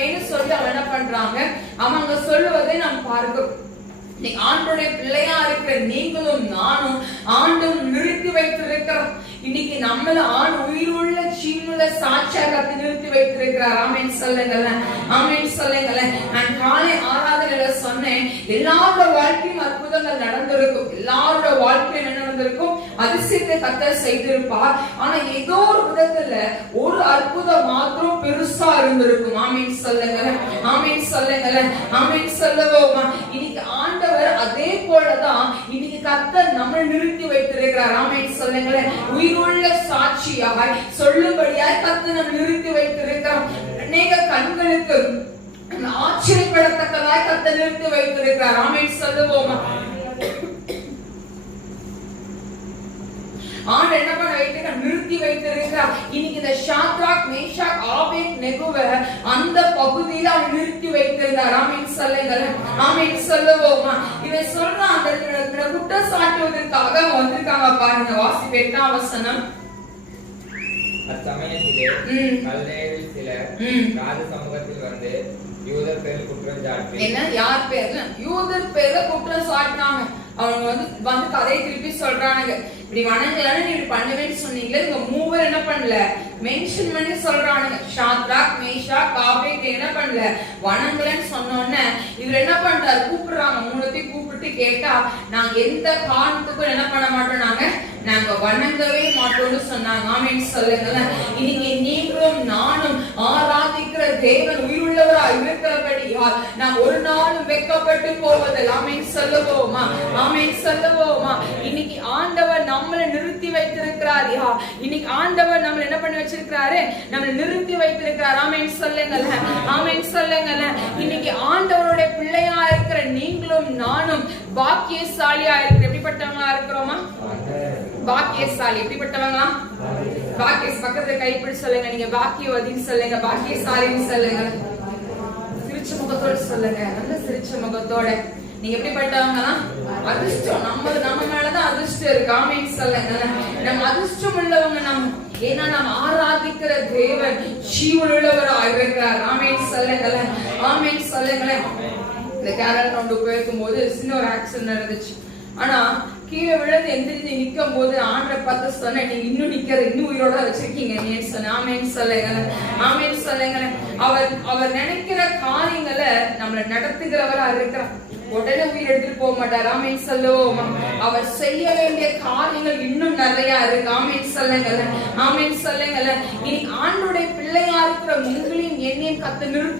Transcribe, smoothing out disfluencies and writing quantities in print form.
இருக்கணுமேன்னு சொல்லி அவன் என்ன பண்றாங்க, அவங்க சொல்லுவதை நாம் பார்க்கிறோம். ஆண்டோடைய பிள்ளையா இருக்கிற நீங்களும் நானும் ஆண்டவர் நிறுத்தி வைத்திருக்கிறோம். இன்னைக்கு நம்மள உயிருள்ள ஜீவனுள்ள சாட்சியாக நிறுத்தி வைத்திருக்கிறார். ஆமென் சொல்லுங்களேன், ஆமென் சொல்லுங்களேன். நான் காலை ஆராதனையில சொன்னேன், எல்லாரோட வாழ்க்கையும் அற்புதங்கள் நடந்திருக்கும், எல்லாரோட வாழ்க்கையும் என்ன நடந்திருக்கும், அதிசயத்தை கர்த்தர் செய்திருப்பார். ஆனா ஏதோ ஒரு விதத்துல ஒரு அற்புதம் மாத்திரம் பெருசா இருந்திருக்கும். ஆமென் சொல்லுங்களேன், ஆமென் சொல்லுங்களேன், ஆமென் சொல்லுவோமா. இன்னைக்கு ஆண்டவர் அதே போலதான் இன்னைக்கு கர்த்தர் நம்மை நிறுத்தி வைத்திருக்கிறார். ஆமென் சொல்லுங்களேன். உயிருள்ள சாட்சியாக சொல்லும்படியாய் கர்த்தர் நம்மை நிறுத்தி வைத்திருக்கிறார். அநேக கண்களுக்கு ஆச்சரியப்படத்தக்கதாய் கர்த்தர் நிறுத்தி வைத்திருக்கிறார். ஆமென் சொல்லுவோமா. ஆண்டு என்ன பண்ண வைத்திருக்க, நிறுத்தி வைத்திருக்கிறார். இன்னைக்கு இந்த ஷாத்ராக் மேஷாக் ஆபேத்நேகோவை அந்த பகுதியில அவன் நிறுத்தி வைத்திருந்தார். ஆமென் சொல்லுங்களேன், ஆமென் சொல்லுவோமா. இவன் சொல்றான், அந்த குற்றம் சாட்டுவதற்காக வந்திருக்காங்க பாருங்க. வாசிப்பு 8ஆம் வசனம். அச்சமயத்திலே கல்தேயரில் சிலர் ராஜ சமூகத்தில் வந்து யூதர் பேரில் குற்றம் சாட்டி, என்ன யார் பேர்ல, யூதர் பேர்ல குற்றம் சாட்டினாங்க. அவங்க வந்து கதையை திருப்பி சொல்றானுங்க, இப்படி வணங்கலன்னு நீ பண்ணுவேன்னு சொன்னீங்களே, இவங்க மூவர் என்ன பண்ணல, மென்ஷன் பண்ணி சொல்றானுங்க. ஷாத்ராக் மேஷாக் ஆபேத்நேகோ என்ன பண்ணல, வணங்கலன்னு சொன்னோன்னே இவர் என்ன பண்றாரு, கூப்பிடுறாங்க. மூணுத்தையும் கூப்பிட்டு கேட்டா, நாங்க எந்த காரணத்துக்கும் என்ன பண்ண மாட்டோம், நாங்க வணங்கவே மாட்டோம்னு சொன்னாங்க. ஆமென் சொல்லுங்களேன். இன்னைக்கு நீங்களும் நானும் ஆராதிக்கிற தேவன் உயிருள்ளவரா இருக்கிறபடியால் நாம் ஒரு நாளும் வெட்கப்பட்டு போவதில்லை. ஆமென் சொல்லுவோமா, ஆமென் சொல்லுவோமா. இன்னைக்கு ஆண்டவர் நம்மளை நிறுத்தி வைத்திருக்கிறார். இன்னைக்கு ஆண்டவர் நம்மளை என்ன பண்ணி வச்சிருக்கிறாரு, நம்மளை நிறுத்தி வைத்திருக்கிறார். ஆமென் சொல்லுங்களேன், ஆமென் சொல்லுங்களேன். இன்னைக்கு ஆண்டவருடைய பிள்ளையா இருக்கிற நீங்களும் நானும் பாக்கியசாலியா இருக்கிற, எப்படிப்பட்டவங்களா இருக்கிறோமா, பாக்கியசாலி. எப்படிப்பட்டவங்களா, பாக்கியஸ். பக்கத்துல கைப்பிடி சொல்லுங்க, நீங்க பாக்கியவதின்னு சொல்லுங்க, பாக்கியசாலின்னு சொல்லுங்க. சிரிச்ச முகத்தோட சொல்லுங்க, நல்ல சிரிச்ச முகத்தோட. நீங்க எப்படிப்பட்டவங்களா, அதிர்ஷ்டம். நம்ம மேலதான் அதிர்ஷ்டம் இருக்கு. ஆமென் சொல்லுங்க. நம்ம அதிர்ஷ்டம் உள்ளவங்க நம்ம, ஏன்னா நம்ம ஆராதிக்கிற தேவன் ஜீவனுள்ளவரா இருக்கிறார். ஆமென் சொல்லுங்களேன், ஆமென் சொல்லுங்களேன். இந்த கேரளா ரவுண்டு போயிருக்கும் போது சின்ன ஒரு ஆக்சிடென்ட் நடந்துச்சு. ஆனா கீழே விழுந்து எந்திரிச்சு நிக்கும் போது ஆண்டரை பார்த்து சொன்னேன், நீங்க இன்னும் நிக்கிற, இன்னும் உயிரோட வச்சிருக்கீங்க நீ சொன்ன. ஆமென் சொல்லுங்களேன், ஆமென் சொல்லுங்களேன். அவர் நினைக்கிற காரியங்களை நம்மள நடத்துகிறவரா இருக்கிறார். உடனே உயிர் எடுத்துட்டு போக மாட்டார். ஆமென் சொல்லுவோமா. அவர் செய்ய வேண்டிய காரியங்கள் இன்னும் நிறைய இருக்கு. ஆமென் சொல்லுங்களேன், ஆமென் சொல்லுங்களேன். இனி ஆண்டோடைய பிள்ளையா இருக்கிற உங்களையும் என்னையும் கத்து நிறுத்தி